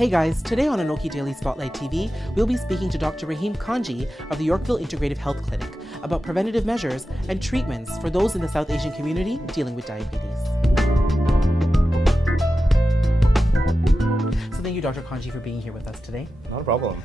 Hey guys, today on ANOKHI Daily Spotlight TV, we'll be speaking to Dr. Rahim Kangi of the Yorkville Integrative Health Clinic about preventative measures and treatments for those in the South Asian community dealing with diabetes. So thank you, Dr. Kangi, for being here with us today. Not a problem.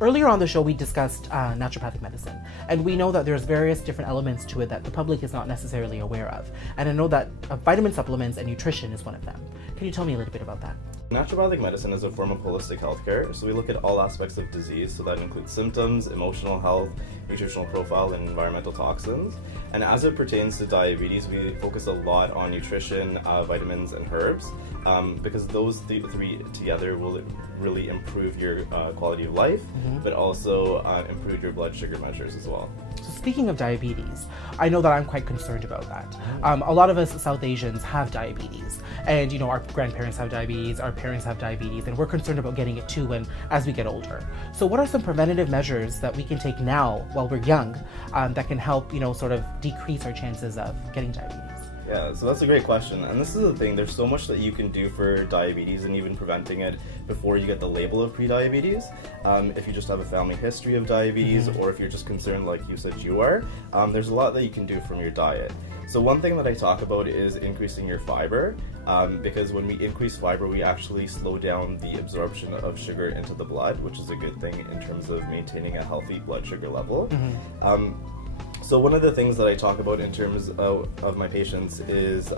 Earlier on the show, we discussed naturopathic medicine, and we know that there's various different elements to it that the public is not necessarily aware of. And I know that vitamin supplements and nutrition is one of them. Can you tell me a little bit about that? Naturopathic medicine is a form of holistic healthcare, so we look at all aspects of disease, so that includes symptoms, emotional health, nutritional profile, and environmental toxins. And as it pertains to diabetes, we focus a lot on nutrition, vitamins, and herbs, because those three together will really improve your quality of life, but also improve your blood sugar measures as well. So speaking of diabetes, I know that I'm quite concerned about that. A lot of us South Asians have diabetes, and you know, our grandparents have diabetes, our parents have diabetes, and we're concerned about getting it too as we get older. So what are some preventative measures that we can take now while we're young that can help, you know, sort of decrease our chances of getting diabetes? Yeah, so that's a great question. And this is the thing, there's so much that you can do for diabetes and even preventing it before you get the label of prediabetes. If you just have a family history of diabetes, or if you're just concerned like you said you are, there's a lot that you can do from your diet. So one thing that I talk about is increasing your fiber, because when we increase fiber, we actually slow down the absorption of sugar into the blood, which is a good thing in terms of maintaining a healthy blood sugar level. So one of the things that I talk about in terms of my patients is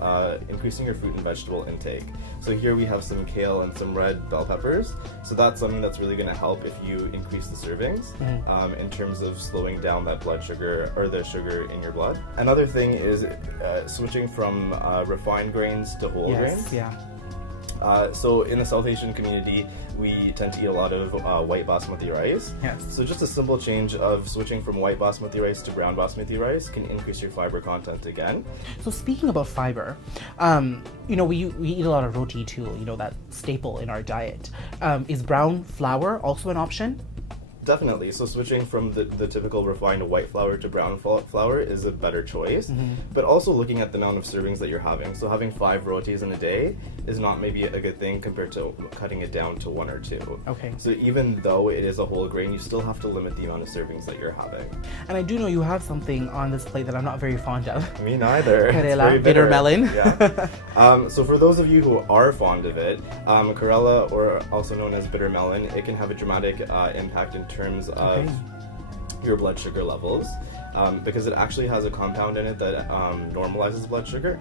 increasing your fruit and vegetable intake. So here we have some kale and some red bell peppers. So that's something that's really going to help if you increase the servings in terms of slowing down that blood sugar or the sugar in your blood. Another thing is switching from refined grains to whole grains. So in the South Asian community, we tend to eat a lot of white basmati rice. So just a simple change of switching from white basmati rice to brown basmati rice can increase your fiber content again. So speaking about fiber, you know, we eat a lot of roti too, you know, that staple in our diet. Is brown flour also an option? Definitely. So switching from the typical refined white flour to brown flour is a better choice, but also looking at the amount of servings that you're having. So having 5 rotis in a day is not maybe a good thing compared to cutting it down to 1 or 2. Okay. So even though it is a whole grain, you still have to limit the amount of servings that you're having. And I do know you have something on this plate that I'm not very fond of. Me neither. Karela, bitter melon. Yeah. So for those of you who are fond of it, Karela, or also known as bitter melon, it can have a dramatic impact in terms of your blood sugar levels, because it actually has a compound in it that normalizes blood sugar.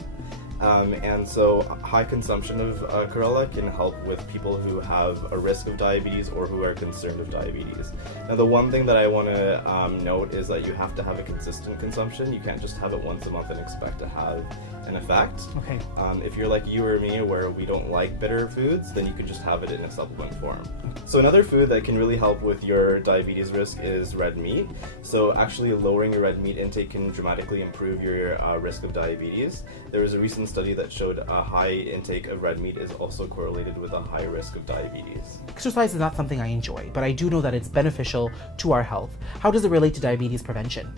And so high consumption of Karela can help with people who have a risk of diabetes or who are concerned of diabetes. Now the one thing that I want to note is that you have to have a consistent consumption. You can't just have it once a month and expect to have an effect. Okay. If you're like you or me, where we don't like bitter foods, then you could just have it in a supplement form. So another food that can really help with your diabetes risk is red meat. So actually lowering your red meat intake can dramatically improve your risk of diabetes. There was a recent study that showed a high intake of red meat is also correlated with a high risk of diabetes. Exercise is not something I enjoy, but I do know that it's beneficial to our health. How does it relate to diabetes prevention?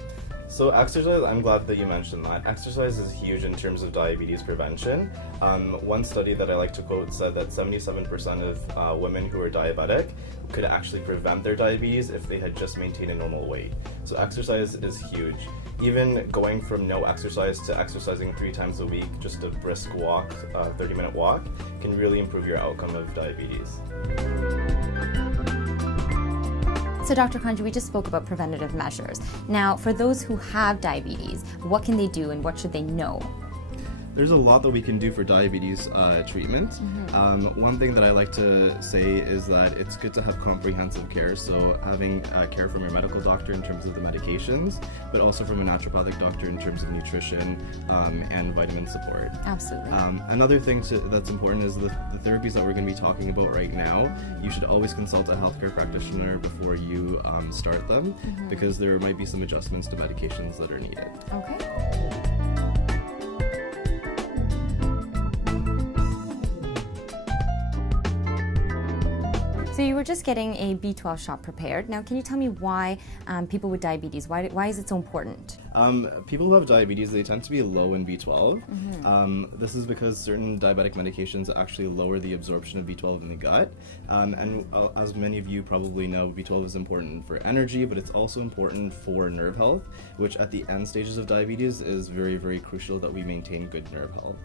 So exercise, I'm glad that you mentioned that. Exercise is huge in terms of diabetes prevention. One study that I like to quote said that 77% of women who are diabetic could actually prevent their diabetes if they had just maintained a normal weight. So exercise is huge. Even going from no exercise to exercising 3 times a week, just a brisk walk, 30-minute walk, can really improve your outcome of diabetes. So Dr. Kangi, we just spoke about preventative measures. Now, for those who have diabetes, what can they do and what should they know? There's a lot that we can do for diabetes treatment. One thing that I like to say is that it's good to have comprehensive care, so having care from your medical doctor in terms of the medications, but also from a naturopathic doctor in terms of nutrition and vitamin support. Absolutely. Another thing that's important is the therapies that we're going to be talking about right now. You should always consult a healthcare practitioner before you start them, because there might be some adjustments to medications that are needed. Okay. So you were just getting a B12 shot prepared. Now, can you tell me why people with diabetes, why is it so important? People who have diabetes, they tend to be low in B12. This is because certain diabetic medications actually lower the absorption of B12 in the gut. And as many of you probably know, B12 is important for energy, but it's also important for nerve health, which at the end stages of diabetes is very, very crucial that we maintain good nerve health.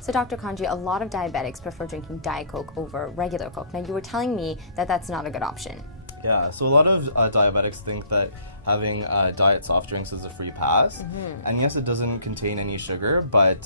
So Dr. Kangi, a lot of diabetics prefer drinking Diet Coke over regular Coke. Now, you were telling me that that's not a good option. Yeah, so a lot of diabetics think that having diet soft drinks is a free pass. And yes, it doesn't contain any sugar, but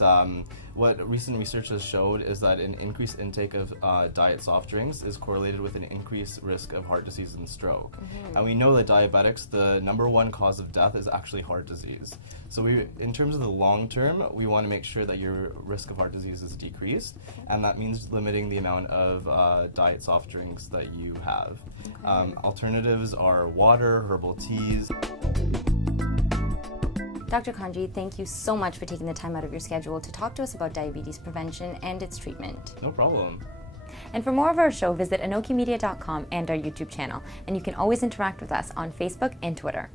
what recent research has showed is that an increased intake of diet soft drinks is correlated with an increased risk of heart disease and stroke. And we know that diabetics, the #1 cause of death is actually heart disease. So in terms of the long term, we want to make sure that your risk of heart disease is decreased, and that means limiting the amount of diet soft drinks that you have. Alternatives are water, herbal teas. Dr. Kangi, thank you so much for taking the time out of your schedule to talk to us about diabetes prevention and its treatment. No problem. And for more of our show, visit ANOKHImedia.com and our YouTube channel. And you can always interact with us on Facebook and Twitter.